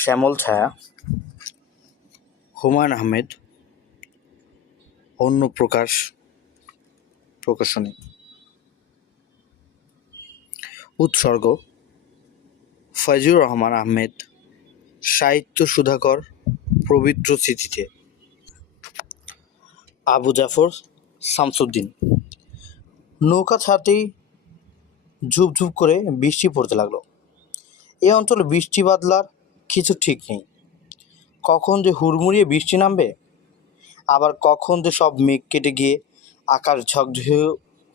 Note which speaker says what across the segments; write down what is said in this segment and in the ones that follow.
Speaker 1: শ্যামল ছায়া, হুমায়ুন আহমেদ, অন্য প্রকাশ প্রকাশনী। উৎসর্গ, ফয়জুর রহমান আহমেদ, সাহিত্য সুধাকর, পবিত্র স্মৃতিতে আবু জাফর শামসুদ্দিন। নৌকা ছাড়তেই ঝুপঝুপ করে বৃষ্টি পড়তে লাগল। এই অঞ্চলে বৃষ্টি বাদলার কিছু ঠিক নেই। কখন যে হুড়মুড়িয়ে বৃষ্টি নামবে, আবার কখন যে সব মেঘ কেটে গিয়ে আকাশ ঝকঝকে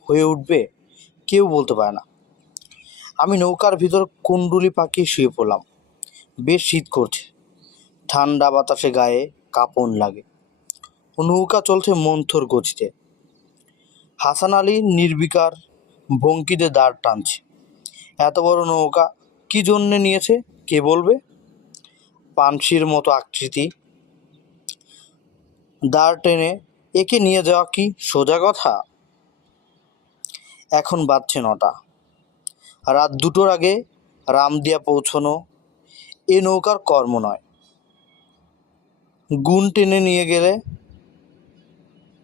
Speaker 1: হয়ে উঠবে, কেউ বলতে পারে না। আমি নৌকার ভিতর কুণ্ডুলি পাকিয়ে শুয়ে পড়লাম। বেশ শীত করছে। ঠান্ডা বাতাসে গায়ে কাঁপন লাগে। নৌকা চলছে মন্থর গতিতে। হাসান আলী নির্বিকার ভঙ্কিতে দাঁড় টানছে। এত বড় নৌকা কি জন্যে নিয়েছে, কে বলবে? পানসির মতো আকৃতি। দাঁড় টেনে একে নিয়ে যাওয়া কি সোজা কথা? এখন বাজছে নটা। রাত দুটোর আগে রামদিয়া পৌঁছনো এ নৌকার কর্ম নয়। গুণ টেনে নিয়ে গেলে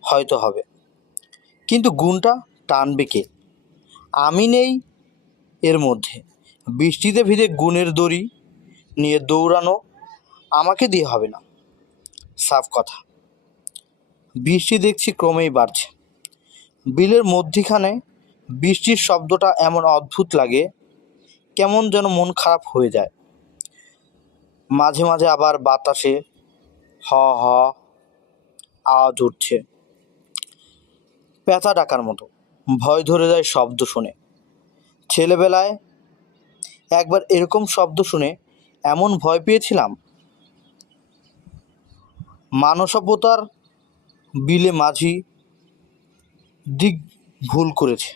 Speaker 1: হয়তো হবে। কিন্তু গুণটা টানবে কে? আমি নেই এর মধ্যে। বৃষ্টিতে ভিজে গুণের দড়ি নিয়ে দৌড়ানো আমাকে দিয়ে হবে না। সাফ কথা। বৃষ্টি দেখছি ক্রমেই বাড়ছে। বিলের মধ্যিখানে বৃষ্টির শব্দটা এমন অদ্ভুত লাগে, কেমন যেন মন খারাপ হয়ে যায়। মাঝে মাঝে আবার বাতাসে হ হ আওয়াজ উঠছে। পেঁচা ডাকার মতো, ভয় ধরে যায় শব্দ শুনে। ছেলেবেলায় একবার এরকম শব্দ শুনে এমন ভয় পেয়েছিলাম মানসভ্যতার বিলে মাঝি দিক ভুল করেছে।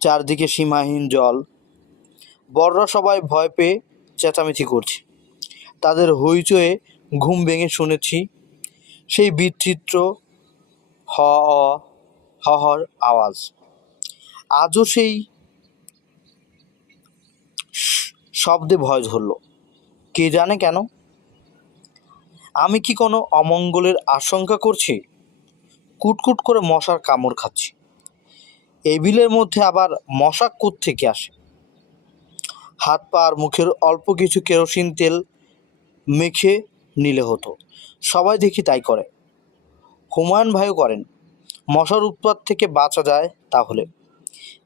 Speaker 1: চারদিকে সীমাহীন জল। বড়রা সবাই ভয় পেয়ে চেঁচামেচি করছে। তাদের হইচয়ে ঘুম ভেঙে শুনেছি সেই বিচিত্র হ অ হহর আওয়াজ। আজও সেই শব্দে ভয় ধরল। কে জানে কেন? আমি কি কোনো অমঙ্গলের আশঙ্কা করছি? কুটকুট করে মশার কামড় খাচ্ছি। এই বিলের মধ্যে আবার মশা থেকে আসে? হাত পা আর মুখের অল্প কিছু কেরোসিন তেল মেখে নিলে হতো। সবাই দেখি তাই করে। হুমায়ুন ভাইও করেন। মশার উৎপাত থেকে বাঁচা যায় তাহলে।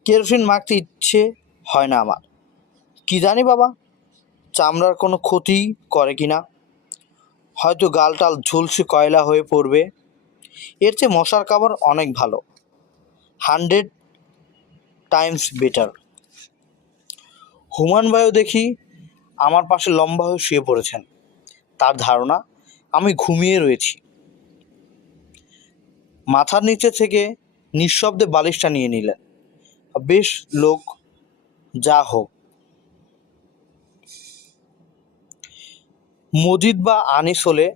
Speaker 1: কেরোসিন মাখতে ইচ্ছে হয় না আমার। কি জানি বাবা, চামড়ার কোনো ক্ষতি করে কি না হয়তো গালটাল ঝুলসে কয়লা হয়ে পড়বে। এর চেয়ে মশার কামড় অনেক ভালো। Hundred Times better. হুমান বায়ু দেখি আমার পাশে লম্বা হয়ে শুয়ে পড়েছেন। তার ধারণা, আমি ঘুমিয়ে রয়েছি। মাথার নিচে থেকে নিঃশব্দে বালিশটা নিয়ে নিলেন। বেশ লোক, যা হোক। মজিদ বা আনিস হলে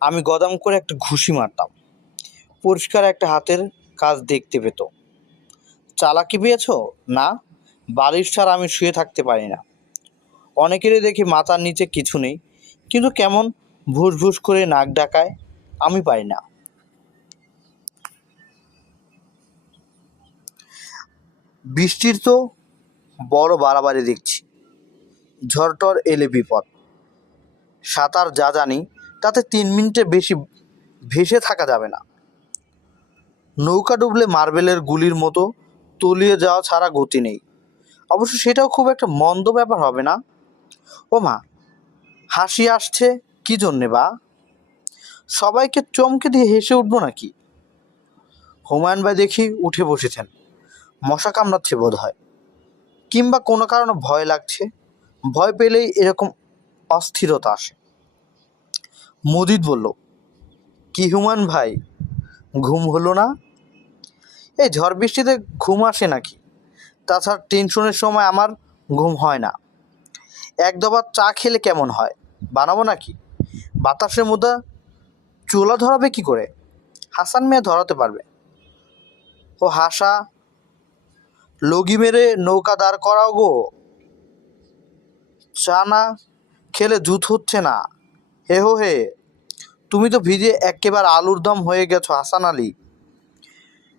Speaker 1: আমি গদাম করে একটা ঘুষি মারতাম। পরিষ্কার একটা হাতের কাজ দেখতে পেত। চালাকি পেয়েছ? না, বালিশ ছাড়া আমি শুয়ে থাকতে পারি না। অনেকেরই দেখি মাথার নিচে কিছু নেই, কিন্তু কেমন ভুস ভুস করে নাক ডাকায়, আমি পারি না। বৃষ্টির তো বড় বাড়াবাড়ি দেখছি। ঝড়টর এলে বিপদ। সাঁতার যা জানি, তাতে তিন মিনিটের বেশি ভেসে থাকা যাবে না। নৌকা ডুবলে মার্বেলের গুলির মতো তলিয়ে যাওয়া ছাড়া গতি নেই। অবশ্য সেটাও খুব একটা মন্দ ব্যাপার হবে না। ও মা, হাসি আসছে কি জন্যে বা? সবাইকে চমকে দিয়ে হেসে উঠবো নাকি? হুমায়ুন ভাই দেখি উঠে বসেছেন। মশা কামড়াচ্ছে বোধ হয় কিংবা কোনো কারণে ভয় লাগছে। ভয় পেলেই এরকম অস্থিরতা আসে। মজিদ বলল, কি হুমান ভাই, ঘুম হলো না? এই ঝড় বৃষ্টিতে ঘুম আসে নাকি? তাছাড়া টেনশনের সময় আমার ঘুম হয় না। এক দবার চা খেলে কেমন হয়? বানাবো নাকি? বাতাসের মধ্যে চুলা ধরাবে কি করে? হাসান মেয়ে ধরাতে পারবে। ও হাসা, লগি মেরে নৌকা দাঁড় করাও গো। চা না খেলে জুত হচ্ছে না। হে হো হে, তুমি তো ভিজে একেবারে আলুর দম হয়ে গেছো, হাসান আলী।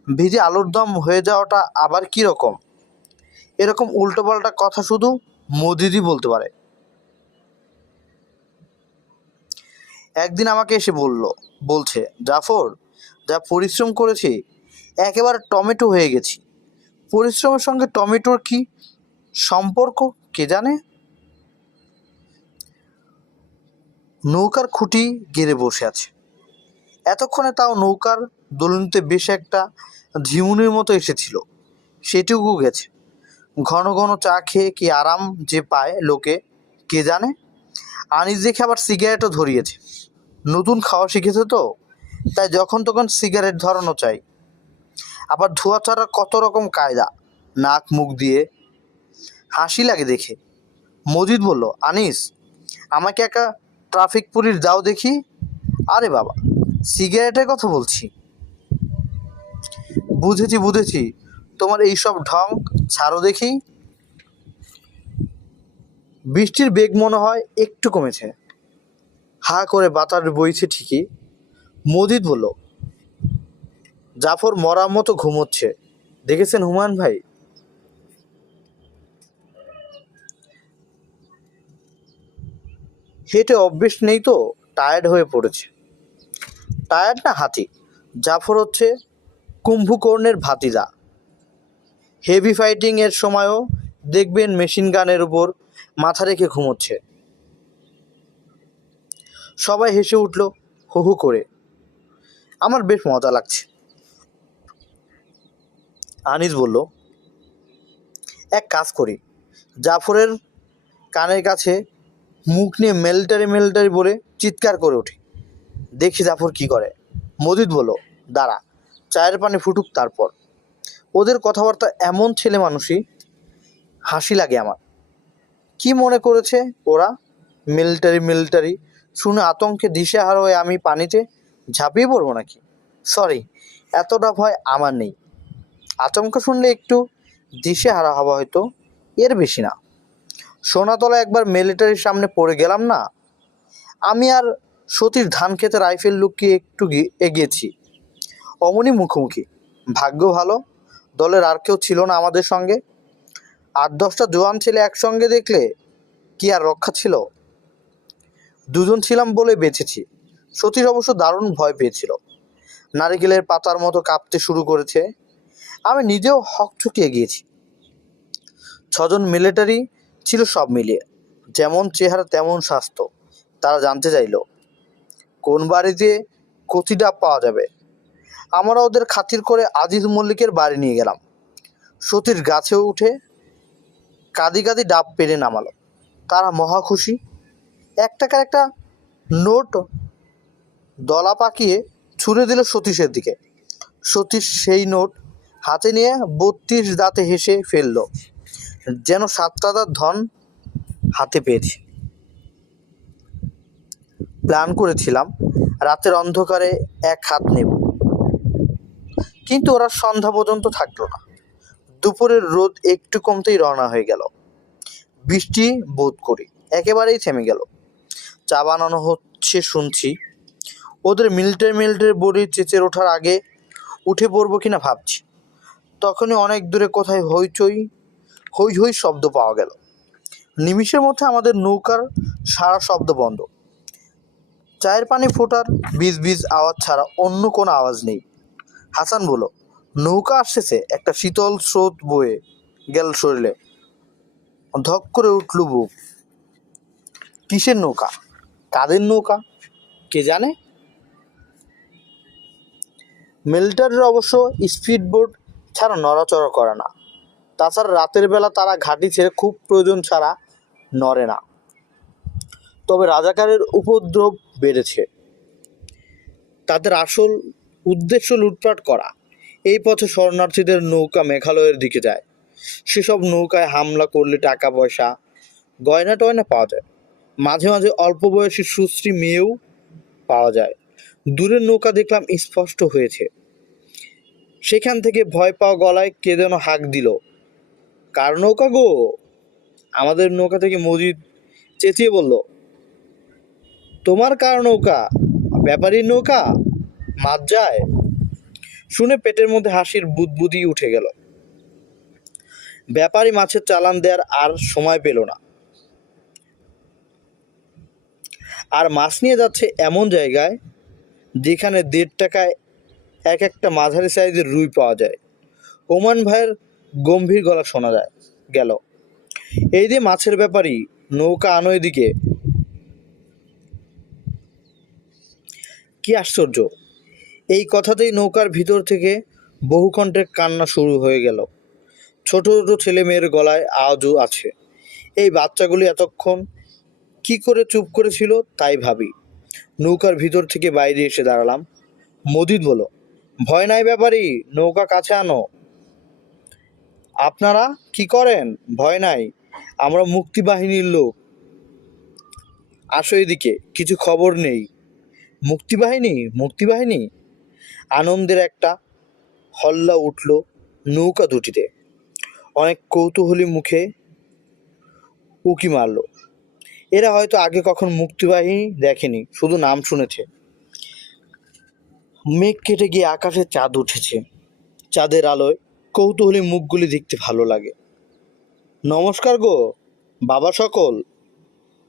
Speaker 1: ভিজে আলুর দম হয়ে যাওয়াটা আবার কি রকম? এরকম উল্টোপাল্টা কথা শুধু মোদিদি বলতে পারে। একদিন আমাকে এসে বলল, বলছে, জাফর, যা পরিশ্রম করেছি, একেবারে টমেটো হয়ে গেছি। পরিশ্রমের সঙ্গে টমেটোর কি সম্পর্ক, কে জানে? নৌকার খুঁটি গেড়ে বসে আছে। এতক্ষণে তাও নৌকার দোলনিতে বেশ একটা ঝিমুনির মতো এসেছিল। সেটুকু গেছে। ঘন ঘন চা খেয়ে কি আরাম যে পায় লোকে, কে জানে? আনিস দেখে আবার সিগারেটও ধরিয়েছে। নতুন খাওয়া শিখেছে তো, তাই যখন তখন সিগারেট ধরানো চাই। আবার ধোয়া ছাড়া কত রকম কায়দা। নাক মুখ দিয়ে হাসি লাগে দেখে। মজিদ বলল, আনিস, আমাকে একা ট্রাফিক পুলিশ, যাও দেখি। আরে বাবা, সিগারেটের কথা বলছি। বুঝেছি বুঝেছি। তোমার এইসব ঢং, ছাড়ো দেখি। বৃষ্টির বেগ মনে হয় একটু কমেছে। হা করে বাতাস বইছে ঠিকই। মজিদ বলল, জাফর মরার মতো ঘুমোচ্ছে। দেখেছেন হুমায়ুন ভাই? হেঁটে অভ্যেস নেই তো টায়ার্ড হয়ে পড়েছে। টায়ার্ড না হাতি? জাফর হচ্ছে কুম্ভকর্ণের ভাতিজা। হেভি ফাইটিং এর সময়ও দেখবেন মেশিন গানের উপর মাথা রেখে ঘুমোচ্ছে। সবাই হেসে উঠল হু হু করে। আমার বেশ মজা লাগছে। আনিস বলল, এক কাজ করি। জাফরের কানের কাছে মুখ নিয়ে মেলটারি মেলটারি বলে চিৎকার করে ওঠে। দেখি জাফর কি করে। মজিদ বলল, দাঁড়া, চায়ের পানি ফুটুক তারপর। ওদের কথাবার্তা এমন ছেলে মানুষই, হাসি লাগে আমার। কি মনে করেছে ওরা? মিলিটারি মিলিটারি, শুনে আতঙ্কে দিশেহারা হয়ে আমি পানিতে ঝাঁপিয়ে পড়ব নাকি? সরি, এতটা ভয় আমার নেই। আচমকা শুনলে একটু দিশেহারা হওয়া হয়তো এর বেশি না। সোনাতলা একবার মিলিটারির সামনে পড়ে গেলাম না, আমি আর সতীর ধান খেতে রাইফেল লুকিয়ে একটু এগিয়েছি। অমনি মুখোমুখি। ভাগ্য ভালো, দলের আর কেউ ছিল না আমাদের সঙ্গে। আট দশটা জোয়ান ছেলে একসঙ্গে দেখলে কি আর রক্ষা ছিল? দুজন ছিলাম বলে বেঁচেছি। সতীর অবশ্য দারুণ ভয় পেয়েছিল। নারিকেলের পাতার মতো কাঁপতে শুরু করেছে। আমি নিজেও হক হকচকিয়ে গিয়েছি। ছজন মিলিটারি ছিল সব মিলিয়ে। যেমন চেহারা, তেমন স্বাস্থ্য। তারা জানতে চাইলো, কোন বাড়িতে কচি ডাব পাওয়া যাবে? আমরা ওদের খাতির করে আজিজ মল্লিকের বাড়ি নিয়ে গেলাম। সতীর গাছে উঠে কাঁদি কাঁদি ডাব পেরে নামালো। তারা মহা খুশি। এক টাকার একটা নোট দলা পাকিয়ে ছুঁড়ে দিল সতীশের দিকে। সতীশ সেই নোট হাতে নিয়ে বত্রিশ দাঁতে হেসে ফেলল। যেন সাতটাদার ধন হাতে পেয়েছি। প্ল্যান করেছিলাম, রাতের অন্ধকারে এক হাত নেব। কিন্তু ওরা সন্ধ্যা পর্যন্ত থাকল না। দুপুরের রোদ একটু কমতেই রওনা হয়ে গেল। বৃষ্টি বোধ করি একেবারেই থেমে গেল। চা বানানো হচ্ছে শুনছি। ওদের মিলিটারি মিলিটারি বডি চেঁচের ওঠার আগে উঠে পড়ব কিনা ভাবছি। তখনই অনেক দূরে কোথায় হইচই হই হৈ শব্দ পাওয়া গেল। নিমিষের মধ্যে আমাদের নৌকার সারা শব্দ বন্ধ। চায়ের পানি ফোটার বিজ বিজ আওয়াজ ছাড়া অন্য কোনো আওয়াজ নেই। হাসান বলো নৌকা আসতেছে, একটা শীতল স্রোত বয়ে গেল শরীরে। ধক করে উঠল বুক। কিসের নৌকা? কাদের নৌকা? কে জানে? মিলিটারির অবশ্য স্পিড বোট ছাড়া নড়াচড়া করে না। তাছাড়া রাতের বেলা তারা ঘাঁটি ছেড়ে খুব প্রয়োজন ছাড়া নড়ে না। তবে রাজাকারের উপদ্রব বেড়েছে। তাদের আসল উদ্দেশ্য লুটপাট করা। এই পথে শরণার্থীদের নৌকা মেঘালয়ের দিকে যায়। সেসব নৌকায় হামলা করলে টাকা পয়সা গয়না টয়না পাওয়া যায়। মাঝে মাঝে অল্প বয়সী সুশ্রী মেয়েও পাওয়া যায়। দূরের নৌকা দেখলাম স্পষ্ট হয়েছে। সেখান থেকে ভয় পাওয়া গলায় কে যেন হাঁক দিল। কার নৌকা গো? আমাদের নৌকা থেকে মজিদ চেঁচিয়ে বলল, তোমার কার নৌকা? ব্যাপারীর নৌকা? মাছ যায়? শুনে পেটের মধ্যে হাসির বুদবুদি উঠে গেল। ব্যাপারী মাছের চালান দেওয়ার আর সময় পেল না। আর মাছ নিয়ে যাচ্ছে এমন জায়গায় যেখানে দেড় টাকায় এক একটা মাঝারি সাইজের রুই পাওয়া যায়। ওমান ভাইয়ের গম্ভীর গলা শোনা যায়, গেল। এই যে মাছের ব্যাপারই নৌকা আনো এদিকে। কি আশ্চর্য, এই কথাতেই নৌকার ভিতর থেকে বহু কণ্ঠের কান্না শুরু হয়ে গেল। ছোট ছোট ছেলে মেয়ের গলায় আওয়াজও আছে, এই বাচ্চাগুলি এতক্ষণ কি করে চুপ করেছিল তাই ভাবি। নৌকার ভিতর থেকে বাইরে এসে দাঁড়ালাম। মজিদ বলো ভয় নাই ব্যাপারই নৌকা কাছে আনো আপনারা কি করেন? ভয় নাই। আমরা মুক্তিবাহিনীর লোক। আসো এদিকে, কিছু খবর নেই। মুক্তিবাহিনী? মুক্তিবাহিনী? আনন্দের একটা হল্লা উঠল নৌকা দুটিতে। অনেক কৌতূহলী মুখে উকি মারল। এরা হয়তো আগে কখন মুক্তিবাহিনী দেখেনি, শুধু নাম শুনেছে। মেঘ কেটে গিয়ে আকাশে চাঁদ উঠেছে। চাঁদের আলোয় কৌতূহলী মুখগুলি দেখতে ভালো লাগে। নমস্কার গো, বাবা সকল।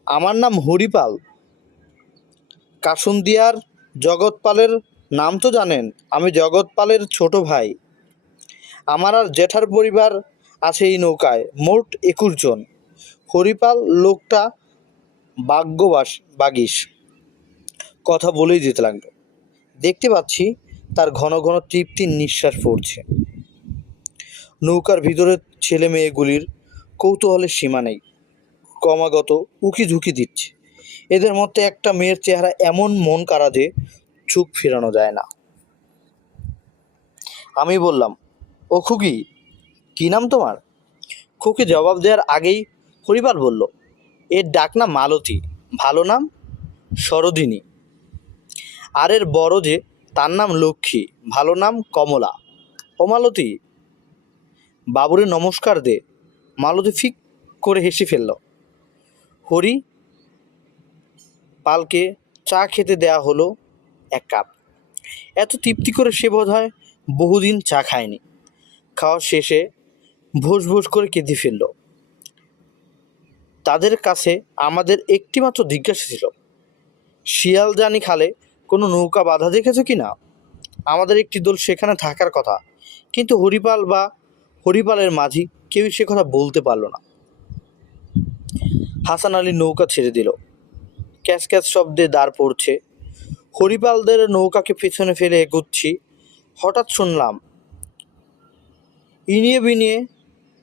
Speaker 1: আমার নাম হরিপাল। কাসুন্দিয়ার জগৎপালের নাম তো জানেন, আমি জগৎপালের ছোট ভাই। আমার আর জেঠার পরিবার আছে এই নৌকায়, মোট একুশ জন। হরিপাল লোকটা ভাগ্যবাস, বাগিস। কথা বলেই যেতে লাগল। দেখতে পাচ্ছি তার ঘন ঘন তৃপ্তির নিঃশ্বাস পড়ছে। নৌকার ভিতরের ছেলে মেয়েগুলির কৌতূহলের সীমা নেই। ক্রমাগত উকি ঝুঁকি দিচ্ছে। এদের মধ্যে একটা মেয়ের চেহারা এমন মন কাড়া যে চোখ ফেরানো যায় না। আমি বললাম, ও খুকি, কি নাম তোমার? খুকি জবাব দেওয়ার আগেই হরিপাল বলল, এর ডাক না মালতী, ভালো নাম সরোদিনী আর এর বড় যে, তার নাম লক্ষ্মী, ভালো নাম কমলা। ও মালতী বাবুরে নমস্কার দে। মালতী ফিক করে হেসে ফেলল। হরি, পালকে চা খেতে দেয়া হলো এক কাপ। এত তৃপ্তি করে সে বোধ হয় বহুদিন চা খায়নি। খাওয়ার শেষে ভোস ভোস করে কেঁদে ফেলল। তাদের কাছে আমাদের একটিমাত্র জিজ্ঞাসা ছিল শিয়ালজানি খালে কোনো নৌকা বাধা দেখেছ কি না আমাদের একটি দল সেখানে থাকার কথা, কিন্তু হরিপাল বা হরিপালের মাঝি কেউই সে কথা বলতে পারল না। হাসান আলী নৌকা ছেড়ে দিল। ক্যাচ ক্যাচ শব্দে দাঁড় পড়ছে। হরিপালদের নৌকাকে পেছনে ফেলে এগোচ্ছি। হঠাৎ শুনলাম, ইনিয়ে বিনিয়ে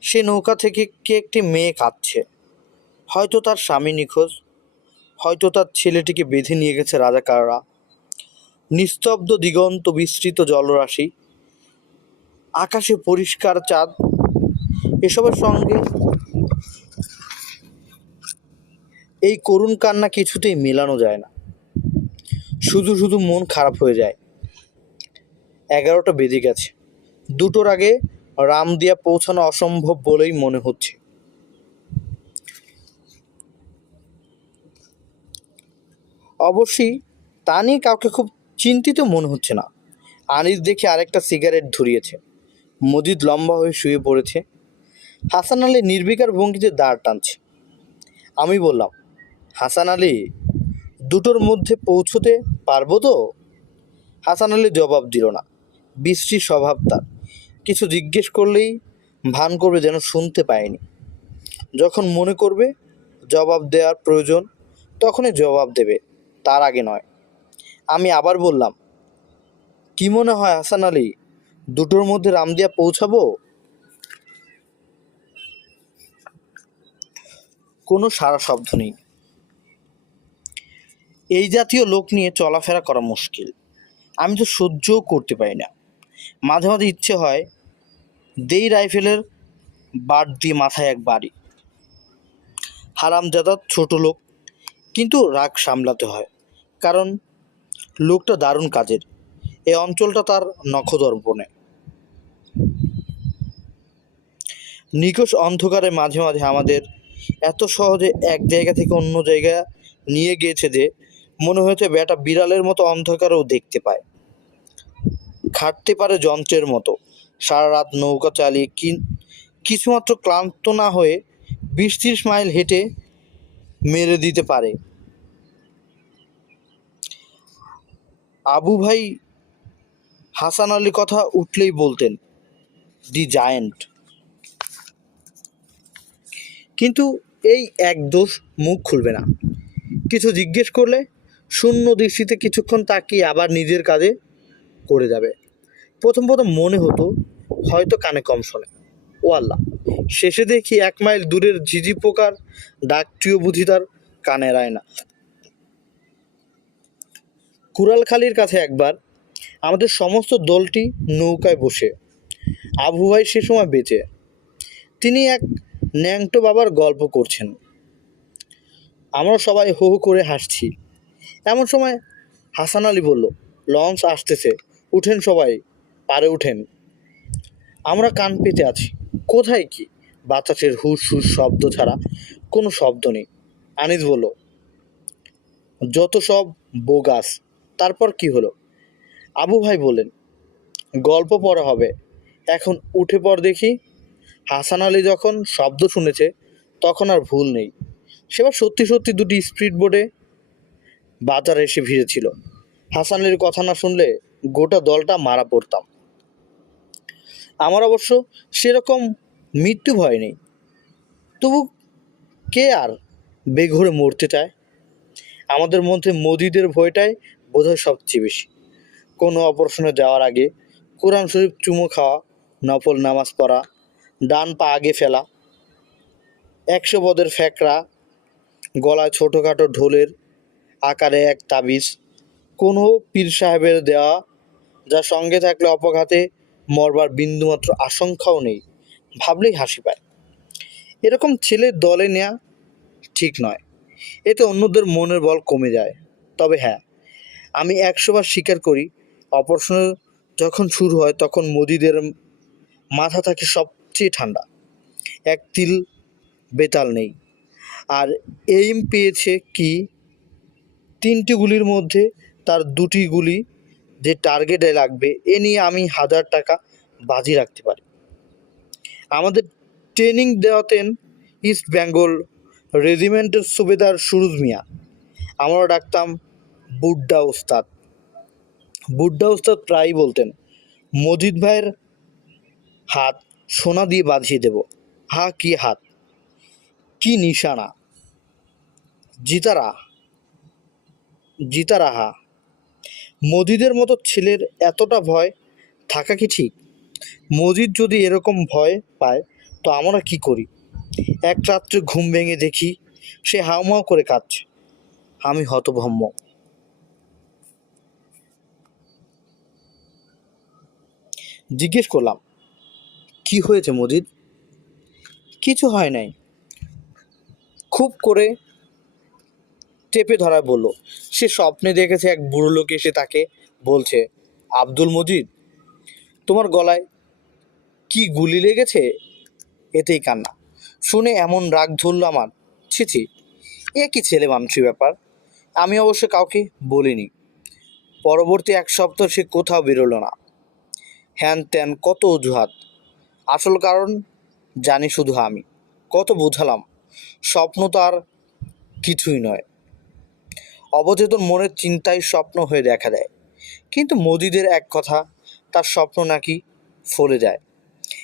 Speaker 1: সে নৌকা থেকে কে একটি মেয়ে কাঁদছে। হয়তো তার স্বামী নিখোঁজ, হয়তো তার ছেলেটিকে বেঁধে নিয়ে গেছে রাজাকাররা। নিস্তব্ধ, দিগন্ত, বিস্তৃত জলরাশি। আকাশে পরিষ্কার চাঁদ। এসবের সঙ্গে এই করুণ কান্না কিছুতেই মেলানো যায় না। শুধু শুধু মন খারাপ হয়ে যায়। এগারোটা বেজে গেছে। দুটোর আগে রামদিয়া পৌঁছানো অসম্ভব বলেই মনে হচ্ছে। অবশ্যই তা নিয়ে কাউকে খুব চিন্তিত মনে হচ্ছে না। আনিস দেখে আরেকটা সিগারেট ধরিয়েছে। মজিদ লম্বা হয়ে শুয়ে পড়েছে। হাসান আলী নির্বিকার ভঙ্গিতে দাঁড় টানছে। আমি বললাম, হাসান আলী, দুটোর মধ্যে পৌঁছতে পারব তো? হাসান আলী জবাব দিল না। বিশ্রী স্বভাব তার। কিছু জিজ্ঞেস করলেই ভান করবে যেন শুনতে পায়নি। যখন মনে করবে জবাব দেওয়ার প্রয়োজন, তখনই জবাব দেবে, তার আগে নয়। আমি আবার বললাম, কি মনে হয় হাসান আলী দুটোর মধ্যে রামদিয়া পৌঁছাবো? কোনো সারা শব্দ নেই। এই জাতীয় লোক নিয়ে চলাফেরা করা মুশকিল। আমি তো সহ্যও করতে পারি না। মাঝে মাঝে ইচ্ছে হয়, দেই রাইফেলের বাট দিয়ে মাথায় এক বাড়ি। হারামজাদা ছোট লোক, কিন্তু রাগ সামলাতে হয়, কারণ লোকটা দারুণ কাজের। এই অঞ্চলটা তার নখদর্পণে। নিকষ অন্ধকারে মাঝে মাঝে আমাদের এত সহজে এক জায়গা থেকে অন্য জায়গা নিয়ে গিয়েছে যে মনে হয়েছে বেটা বিড়ালের মতো অন্ধকারেও দেখতে পায়। খাটতে পারে যন্ত্রের মতো। সারা রাত নৌকা চালিয়ে কি, কিছুমাত্র ক্লান্ত না হয়ে বিশ ত্রিশ মাইল হেঁটে মেরে দিতে পারে। আবু ভাই হাসান আলী কথা উঠলেই বলতেন দি জায়েন্ট। কিন্তু এই এক দোষ মুখ খুলবে না। কিছু জিজ্ঞেস করলে শূন্য দৃষ্টিতে কিছুক্ষণ তাকিয়ে আবার নিজের কাজে করে যাবে। প্রথম প্রথম মনে হতো হয়তো কানে কম শোনে। ও আল্লাহ, শেষে দেখি এক মাইল দূরের ঝিঝি পোকার ডাকটিও বুঝি তার কানে রায় না। কুড়ালখালির কাছে একবার আমাদের সমস্ত দলটি নৌকায় বসে আবু ভাই সে সময় বেঁচে। তিনি এক ন্যাংটো বাবার গল্প করছেন। আমরা সবাই হো হো করে হাসছি। এমন সময় হাসান আলী বলল, লঞ্চ আসতেছে। উঠেন সবাই, পারে উঠেন। আমরা কান পেতে আছি। কোথায় কি? বাতাসের হুস হুস শব্দ ছাড়া কোনো শব্দ নেই। আনিস বলল, যত সব বোগাস, তারপর কি হলো? আবু ভাই বললেন, গল্প পড়া হবে। এখন উঠে পর দেখি। হাসান আলী যখন শব্দ শুনেছে, তখন আর ভুল নেই। সেবার সত্যি সত্যি দুটি স্পিড বোর্ডে বাজার এসে ভিড়েছিল। হাসান আলীর কথা না শুনলে গোটা দলটা মারা পড়তাম। আমার অবশ্য সেরকম মৃত্যু ভয় নেই। তবু কে আর বেঘরে মরতে চায়? আমাদের মধ্যে মোদিদের ভয়টাই বোধহয় সবচেয়ে বেশি। কোনো অপারেশনে যাওয়ার আগে কোরআন শরীফ চুমো খাওয়া নফল নামাজ পড়া, ডান পা আগে ফেলা, একশো পদের ফ্যাকরা, গলায় ছোটোখাটো ঢোলের আকারে এক তাবিজ, কোনো পীর সাহেবের দেওয়া যা সঙ্গে থাকলে অপঘাতে মরবার বিন্দুমাত্র আশঙ্কাও নেই, ভাবলেই হাসি পায়। এরকম ছেলে দলে নেওয়া ঠিক নয়, এতে অন্যদের মনের বল কমে যায়। তবে হ্যাঁ আমি একশোবার স্বীকার করি, অপারেশন যখন শুরু হয়, তখন মোদিদের মাথা থাকে সবচেয়ে ঠান্ডা। এক তিল বেতাল নেই। আর এইম পেয়েছে কি? তিনটি গুলির মধ্যে তার দুটি গুলি যে টার্গেটে লাগবে, এ নিয়ে আমি হাজার টাকা বাজি রাখতে পারি। আমাদের ট্রেনিং দেওয়াতেন ইস্ট বেঙ্গল রেজিমেন্টের সুবেদার সুরুজ মিয়া। আমরা ডাকতাম বুড্ডা ওস্তাদ। বুড্ডা ওস্তাদ প্রায়ই বলতেন, মজিদ ভাইয়ের হাত সোনা দিয়ে বাঁধিয়ে দেব। হা, কি হাত? কি নিশানা? জিতারা জিতারা হা মজিদের মতো ছেলের এতটা ভয় থাকা কি ঠিক? মজিদ যদি এরকম ভয় পায়, তো আমরা কি করি? এক রাত্রে ঘুম ভেঙে দেখি সে হাউমাউ করে কাঁদছে। আমি হতভম্ব। জিজ্ঞেস করলাম কি হয়েছে মজিদ? কিছু হয় নাই। খুব করে চেপে ধরায় বলল, সে স্বপ্নে দেখেছে এক বুড়ো লোক এসে তাকে বলছে, আব্দুল মজিদ, তোমার গলায় কি গুলি লেগেছে? এতেই কান্না। শুনে এমন রাগ ধরল আমার। ছি ছি, এ কি ছেলে মানুষই ব্যাপার? আমি অবশ্য কাউকে বলিনি। পরবর্তী এক সপ্তাহ সে কোথাও বেরোলো না। হ্যান ত্যান কত অজুহাত। আসল কারণ জানি শুধু আমি। কত বোঝালাম, স্বপ্ন তো আর কিছুই নয়। অবচেতন মনের চিন্তায় স্বপ্ন হয়ে দেখা দেয়। কিন্তু মোদিদের এক কথা, তার স্বপ্ন নাকি ফলে যায়।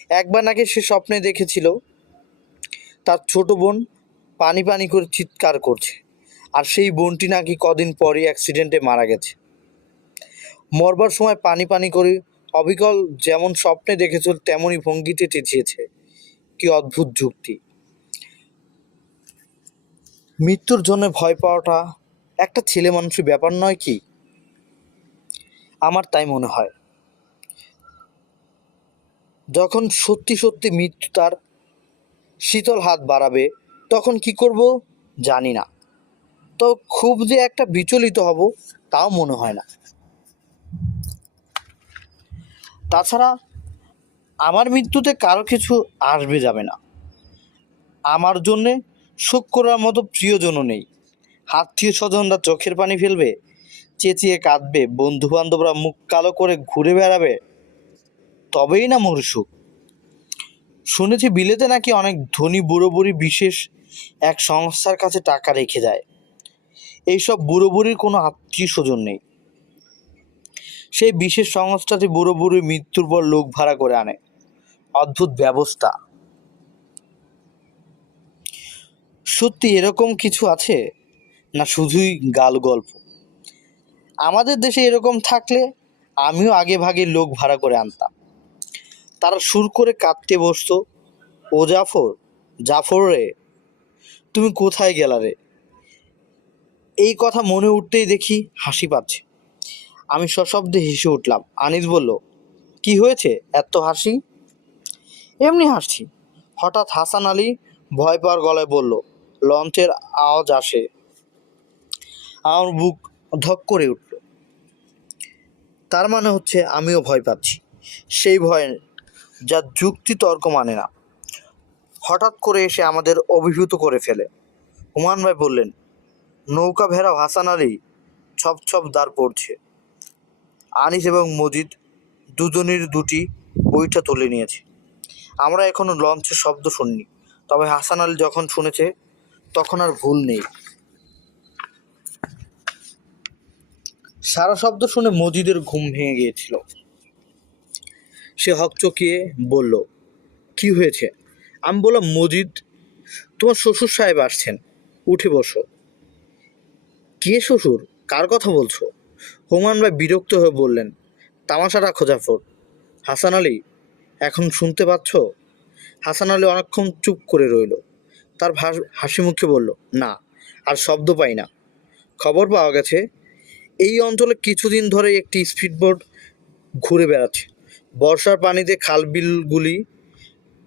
Speaker 1: একবার নাকি সে স্বপ্নে দেখেছিল, তার ছোট বোন পানি পানি করে চিৎকার করছে, আর সেই বোনটি নাকি কদিন পরই অ্যাক্সিডেন্টে মারা গেছে। মরবার সময় পানি পানি করে অবিকল যেমন স্বপ্নে দেখেছিল তেমনই ভঙ্গিতে চেঁচিয়েছে। কি অদ্ভুত যুক্তি। মৃত্যুর জন্য ভয় পাওয়াটা একটা ছেলে মানুষের ব্যাপার নয় কি? আমার তাই মনে হয়। যখন সত্যি সত্যি মৃত্যু তার শীতল হাত বাড়াবে, তখন কি করব জানি না। তো খুব যে একটা বিচলিত হব, তাও মনে হয় না। তাছাড়া আমার মৃত্যুতে কারও কিছু আসবে যাবে না। আমার জন্যে শোক করার মতো প্রিয়জনও নেই। আত্মীয় স্বজনরা চোখের পানি ফেলবে, চেঁচিয়ে কাঁদবে বন্ধু বান্ধবরা মুখ কালো করে ঘুরে বেড়াবে, তবেই না মরসুখ শুনেছি বিলেতে নাকি অনেক ধনী বুড়ো বুড়ি বিশেষ এক সংস্থার কাছে টাকা রেখে যায়। এইসব বুড়ো বুড়ির কোনো আত্মীয় স্বজন নেই। সেই বিশেষ সংস্থাটি বুড়ো বুড়ির মৃত্যুর পর লোক ভাড়া করে আনে। অদ্ভুত ব্যবস্থা। সত্যি এরকম কিছু আছে? না শুধুই গাল গল্প? আমাদের দেশে এরকম থাকলে আমিও আগে ভাগে লোক ভাড়া করে আনতাম। তারা সুর করে কাঁদতে বসতো, ও জাফর জাফর রে, তুমি কোথায় গেলা রে? এই কথা মনে উঠতেই দেখি হাসি পাচ্ছে। আমি সশব্দে হেসে উঠলাম। আনিস বলল, কি হয়েছে? এত হাসি? এমনি হাসছি। হঠাৎ হাসান আলী ভয় পাওয়ার গলায় বলল, লঞ্চের আওয়াজ আসে। আমার বুক ধক করে উঠল। তার মানে হচ্ছে আমিও ভয় পাচ্ছি। সেই ভয় যা যুক্তি তর্ক মানে না। হঠাৎ করে এসে আমাদের অভিভূত করে ফেলে। হুমান ভাই বললেন, নৌকা ভেড়াও হাসান আলী ছপ ছপ দাঁড় পড়ছে আনিস এবং মজিদ দুজনের দুটি বইটা তুলে নিয়েছে। আমরা এখনও লঞ্চের শব্দ শুনিনি, তবে হাসান আলী যখন শুনেছে, তখন আর ভুল নেই। সারা শব্দ শুনে মজিদের ঘুম ভেঙে গিয়েছিল। সে হকচকিয়ে বলল, কি হয়েছে? আমি বললাম, মজিদ, তোমার শ্বশুর সাহেব আসছেন। উঠে বসো। কে শ্বশুর? কার কথা বলছো? হুমান ভাই বিরক্ত হয়ে বললেন তামাশা রাখো জাফর হাসান আলী, এখন শুনতে পাচ্ছ? হাসান আলী অনেকক্ষণ চুপ করে রইল। তার হাসি মুখে বলল, না, আর শব্দ পাই না। খবর পাওয়া গেছে, এই অঞ্চলে কিছুদিন ধরে একটি স্পিডবোট ঘুরে বেড়াচ্ছে। বর্ষার পানিতে খাল বিলগুলি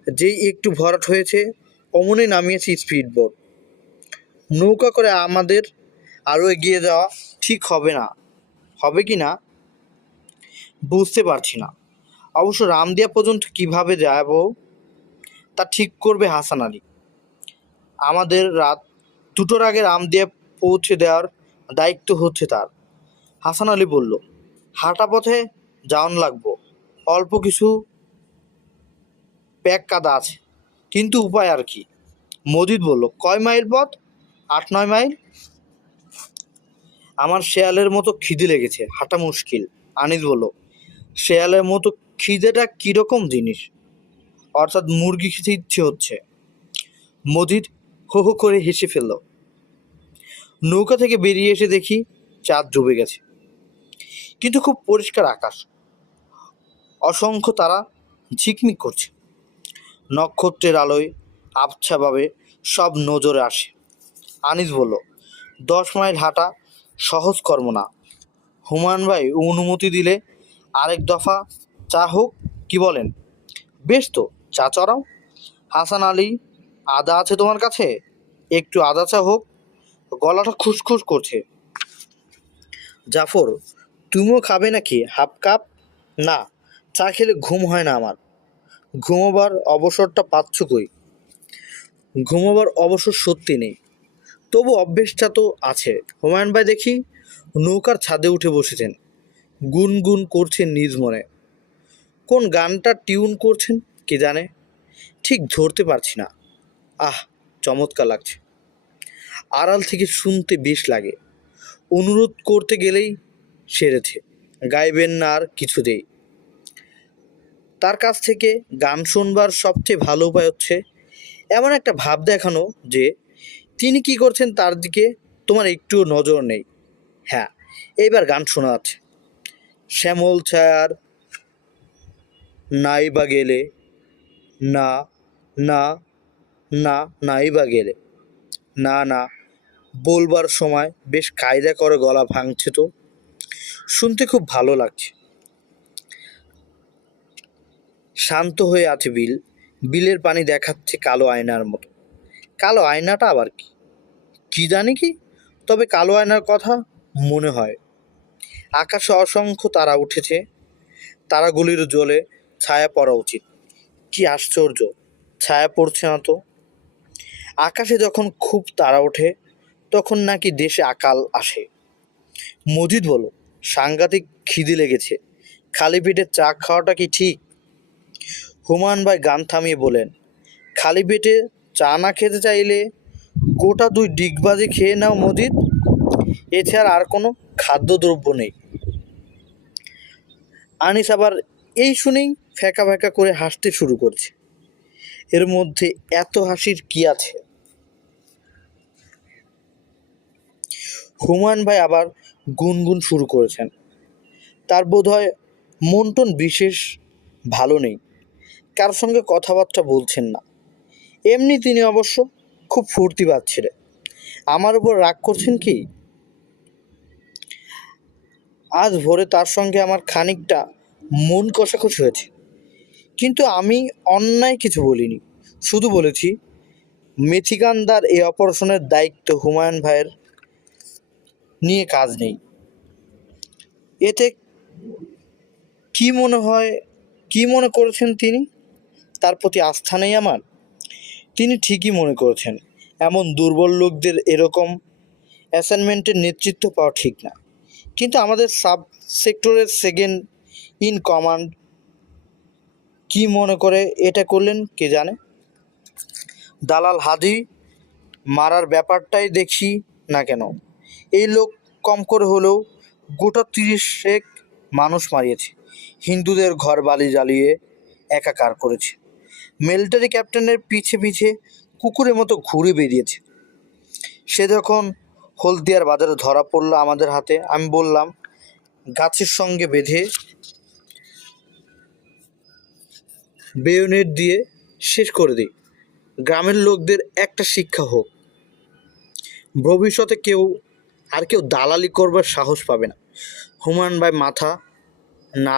Speaker 1: যেই একটু ভরাট হয়েছে, অমনি নামিয়েছে স্পিডবোট। নৌকা করে আমাদের আরও এগিয়ে যাওয়া ঠিক হবে না। হবে কি না, বুঝতে পারছি না। অবশ্য রামদিয়া পর্যন্ত কীভাবে যাব, তা ঠিক করবে হাসান আলী। আমাদের রাত দুটোর আগে রামদিয়া পৌঁছে দেওয়ার দায়িত্ব হচ্ছে তার। হাসান আলী বলল, হাঁটা পথে যাওয়ান লাগবো, অল্প কিছু প্যাক কাদা আছে, কিন্তু উপায় আর কি। মজিদ বলল, কয় মাইল পথ? আট, নয় মাইল? আমার শেয়ালের মতো খিদে লেগেছে, হাঁটা মুশকিল, আনিস বলল। শেয়ালের মতো খিদেটা কীরকম জিনিস? অর্থাৎ মুরগি খেতে ইচ্ছে হচ্ছে। মজিদ হো হো করে হেসে ফেলল। নৌকা থেকে বেরিয়ে এসে দেখি চাঁদ ডুবে গেছে। কিন্তু খুব পরিষ্কার আকাশ। অসংখ্য তারা ঝিকমিক করছে। নক্ষত্রের আলোয় আবছাভাবে সব নজরে আসে। আনিস বলল, দশ মাইল হাঁটা সহজ কর্ম না। হুমায়ুন ভাই অনুমতি দিলে আরেক দফা, চা হোক, কি বলেন? বেশ তো, চা চড়াও। হাসান আলী, আদা আছে তোমার কাছে? একটু আদা চা হোক। গলাটা খুসখুস করছে। জাফর, তুমিও খাবে নাকি হাফ কাপ? না, চা খেলে ঘুম হয় না আমার। ঘুমোবার অবসরটা পাচ্ছ কই? ঘুমোবার অবসর সত্যি নেই। তবু অভ্যেসটা তো আছে। হুমায়ুন ভাই দেখি নৌকার ছাদে উঠে বসেছেন। গুনগুন করছেন নিজ মনে। কোন গানটা টিউন করছেন কে জানে? ঠিক ধরতে পারছি না। আহ, চমৎকার লাগছে। আড়াল থেকে শুনতে বেশ লাগে। অনুরোধ করতে গেলেই সেরেছে। গাইবেন না আর কিছু দেই। তার কাছ থেকে গান শুনবার সবচেয়ে ভালো উপায় হচ্ছে, এমন একটা ভাব দেখানো যে তিনি কি করছেন? তার দিকে তোমার একটুও নজর নেই। হ্যাঁ এইবার গান শোনা যাচ্ছে শ্যামল ছায়ার নাই বা গেলে, না না না, নাই বা গেলে, না না, বলবার সময় বেশ কায়দা করে গলা ভাঙছে তো। শুনতে খুব ভালো লাগছে। শান্ত হয়ে আছে বিল। বিলের পানি দেখাচ্ছে কালো আয়নার মতো। কালো আয়নাটা আবার কি? কি জানি কি? তবে কালো আয়নার কথা মনে হয়। আকাশে অসংখ্য তারা উঠেছে। তারাগুলির জলে ছায়া পড়া উচিত। কি আশ্চর্য! ছায়া পড়ছে না তো। আকাশে যখন খুব তারা ওঠে, তখন নাকি দেশে আকাল আসে। মজিদ বলো, সাংঘাতিক খিদে লেগেছে। খালি পেটে চা খাওয়াটা কি ঠিক? হুমায়ুন ভাই গান থামিয়ে বলেন, খালি পেটে চা না খেতে চাইলে গোটা দুই ডিগবাজি খেয়ে নাও মজিদ। এছাড়া আর কোনো খাদ্যদ্রব্য নেই। আনিস আবার এই শুনেই ফ্যাকা ফ্যাকা করে হাসতে শুরু করছে। এর মধ্যে এত হাসির কি আছে? হুমায়ুন ভাই আবার গুনগুন শুরু করেছেন। তার বোধহয় মন্টন বিশেষ ভালো নেই। কার সঙ্গে কথাবার্তা বলছেন না। এমনি তিনি অবশ্য খুব ফুর্তি পাচ্ছিলেন আমার উপর রাগ করছেন কি? আজ ভোরে তার সঙ্গে আমার খানিকটা মন কষাকষি হয়েছে। কিন্তু আমি অন্যায় কিছু বলিনি। শুধু বলেছি, মেথিকান্দার এই অপারেশনের দায়িত্ব হুমায়ুন ভাইয়ের নিয়ে কাজ নেই। এতে কি মনে হয়, কি মনে করেছেন তিনি? তার প্রতি আস্থা নেই আমার? তিনি ঠিকই মনে করেছেন, এমন দুর্বল লোকদের এরকম অ্যাসাইনমেন্টের নেতৃত্ব পাওয়া ঠিক না। কিন্তু আমাদের সাব সেক্টরের সেকেন্ড ইন কমান্ড কি মনে করে এটা করলেন কে জানে? দালাল হাদি মারার ব্যাপারটাই দেখি না কেন। এই লোক কম করে হলেও গোটা তিরিশেক মানুষ মারিয়েছে। হিন্দুদের ঘর বালি জ্বালিয়ে একাকার করেছে। মিলিটারি ক্যাপ্টেনের পিছে পিছে কুকুরের মতো ঘুরে বেরিয়েছে। সে যখন হলদিয়ার বাজারে ধরা পড়ল আমাদের হাতে, আমি বললাম, গাছের সঙ্গে বেঁধে বেয়নেট দিয়ে শেষ করে দিই। গ্রামের লোকদের একটা শিক্ষা হোক, ভবিষ্যতে কেউ আর কেউ দালালি করবার সাহস পাবে না। হুমায়ুন ভাই মাথা না,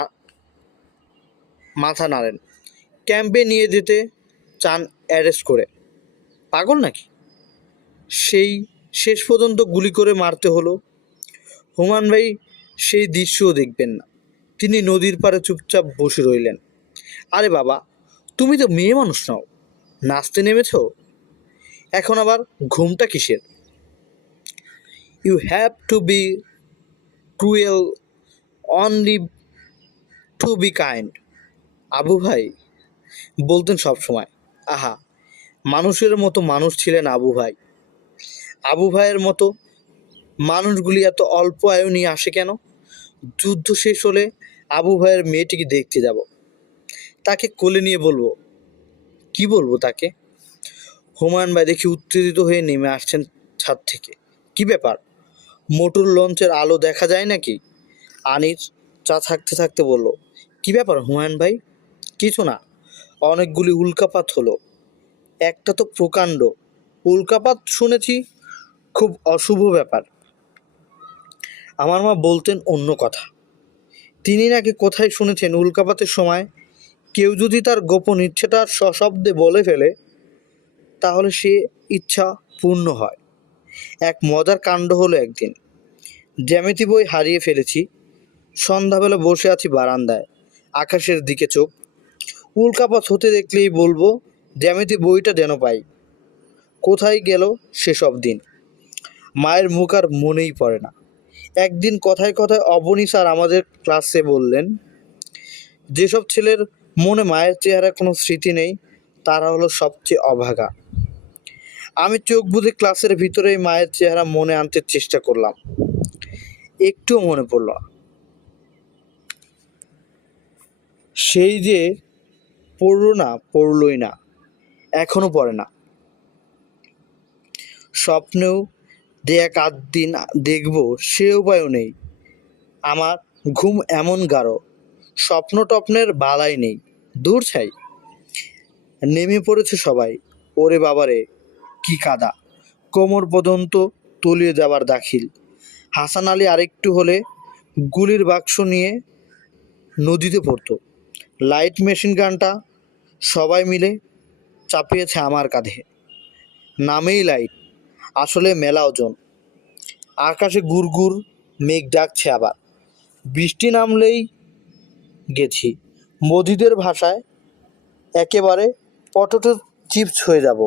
Speaker 1: মাথা নাড়েন। ক্যাম্পে নিয়ে যেতে চান অ্যারেস্ট করে। পাগল নাকি? সেই শেষ পর্যন্ত গুলি করে মারতে হলো। হুমান ভাই সেই দৃশ্যও দেখবেন না। তিনি নদীর পাড়ে চুপচাপ বসে রইলেন। আরে বাবা, তুমি তো মেয়ে মানুষ নাও। নাচতে নেমেছ? এখন আবার ঘুমটা কিসের? You have to be cruel only to be kind Abu ভাই বলতেন সব সময়, আহা, মানুষের মতো মানুষ ছিলেন আবু ভাই। আবু ভাইয়ের মতো মানুষগুলি এত অল্প আয়ু নিয়ে আসে কেন? যুদ্ধ শেষ হলে আবু ভাইয়ের মেয়েটিকে দেখতে যাব। তাকে কোলে নিয়ে বলব। কি বলব তাকে? হুমায়ুন ভাই দেখি উত্তেজিত হয়ে নেমে আসছেন ছাদ থেকে। কি ব্যাপার? মোটর লঞ্চের আলো দেখা যায় নাকি? আনির চা থাকতে থাকতে বলল, কি ব্যাপার হুমায়ুন ভাই? কিছু না অনেকগুলি উল্কাপাত হলো। একটা তো প্রকাণ্ড। উল্কাপাত শুনেছি, খুব অশুভ ব্যাপার। আমার মা বলতেন অন্য কথা। তিনি নাকি কোথায় শুনেছেন উল্কাপাতের সময়? কেউ যদি তার গোপন ইচ্ছেটা সশব্দে বলে ফেলে, তাহলে সে ইচ্ছা পূর্ণ হয়। এক মজার কাণ্ড হলো একদিন। জ্যামিতি বই হারিয়ে ফেলেছি। সন্ধ্যাবেলা বসে আছি বারান্দায়। আকাশের দিকে চোখ। উল্কাপাত হতে দেখলেই বলব, জ্যামিতি বইটা যেন পাই। কোথায় গেল সেসব দিন? মায়ের মুখ আর মনেই পড়ে না। একদিন কথায় কথায় অবনী স্যার আমাদের ক্লাসে বললেন, যেসব ছেলের মনে মায়ের চেহারা কোনো স্মৃতি নেই, তারা হলো সবচেয়ে অভাগা। আমি চোখ বুঝে ক্লাসের ভিতরেই মায়ের চেহারা মনে আনতে চেষ্টা করলাম। একটুও মনে পড়ল সেই যে পড়ল না, পড়লই না, এখনও পড়ে না। স্বপ্নেও এক আধ দিন দেখব, সে উপায়ও নেই। আমার ঘুম এমন গাঢ় স্বপ্ন টপ্নের বালাই নেই। দূর ছাই, নেমে পড়েছে সবাই। ওরে বাবারে, কি কাদা। কোমর পর্যন্ত তলিয়ে যাবার দাখিল। হাসান আলী আরেকটু হলে গুলির বাক্স নিয়ে নদীতে পড়তো। লাইট মেশিন গানটা সবাই মিলে চাপিয়েছে আমার কাঁধে। নামেই লাইট আসলে মেলা ওজন। আকাশে গুড় মেঘ ডাকছে আবার। বৃষ্টি নামলেই গেছি। মোদিদের ভাষায় একেবারে পটোটো চিপস হয়ে যাব।